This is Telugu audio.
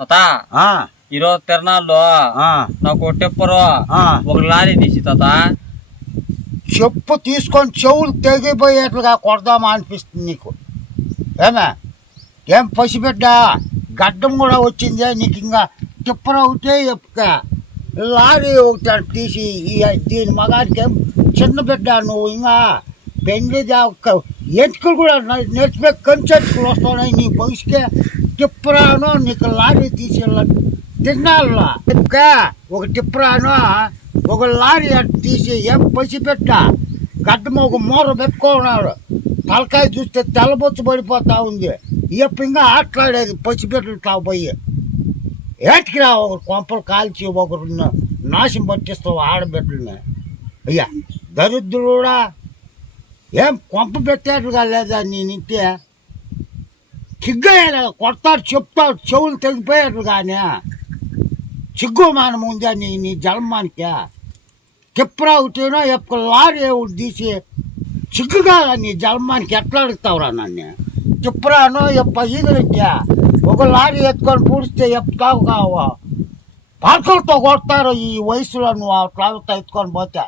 తాత ఈరోజు తిరణాల్లో నాకు టెప్పరు ఒక లారీ తీసి తాత చెప్పు తీసుకొని చెవులు తెగిపోయేట్లుగా కొడదామా అనిపిస్తుంది నీకు. ఏం పసిబిడ్డ గడ్డం కూడా వచ్చిందే నీకు. ఇంకా టిప్పర్ ఒకటే చెప్పుక లారీ ఒకటి తీసి దీని మగాడికి ఏం చిన్న బిడ్డ నువ్వు. ఇంకా పెండ్లి ఎంచుకలు కూడా నేర్చిపోయి కంచెట్టుకులు వస్తున్నాయి నీ వయసుకే. టిప్పరాను నీకు లారీ తీసి తిన్నాళ్ళ ఒక టిప్పరాను ఒక లారీ అటు తీసి ఏం పసిబిడ్డ గడ్డం ఒక మూర పెట్టుకున్నాడు. తలకాయ చూస్తే తెల్లబొచ్చు పడిపోతా ఉంది. ఇంకా ఆటలాడేది పసిబిడ్డలు తాపోయి ఏటికి రా ఒకరు కొంపలు కాల్చి ఒకరు నాశం పట్టిస్తావు ఆడబిడ్డలని. అయ్యా దరిద్రుడా ఏం కొంప పెట్టేట్లుగా లేదా నీ నింటే సిగ్గయ్యా కొడతాడు చెప్తాడు చెవులు తెగిపోయేట్లుగానే. సిగ్గు మానం ఉందా నీ జన్మానికి. టిప్పరా ఒకటేనో ఎప్పుడు లారీ ఒకటి తీసి సిగ్గుగా నీ జన్మానికి ఎట్లా అడుగుతావురా నన్ను. టిప్పరానో ఎప్ప ఈదులెట్టా ఒక లారీ ఎత్తుకొని పూడిస్తే ఎప్పుతావు కావా పార్కులతో కొడతారు ఈ వయసులో నువ్వు అట్లా ఎత్తుకొని పోతే.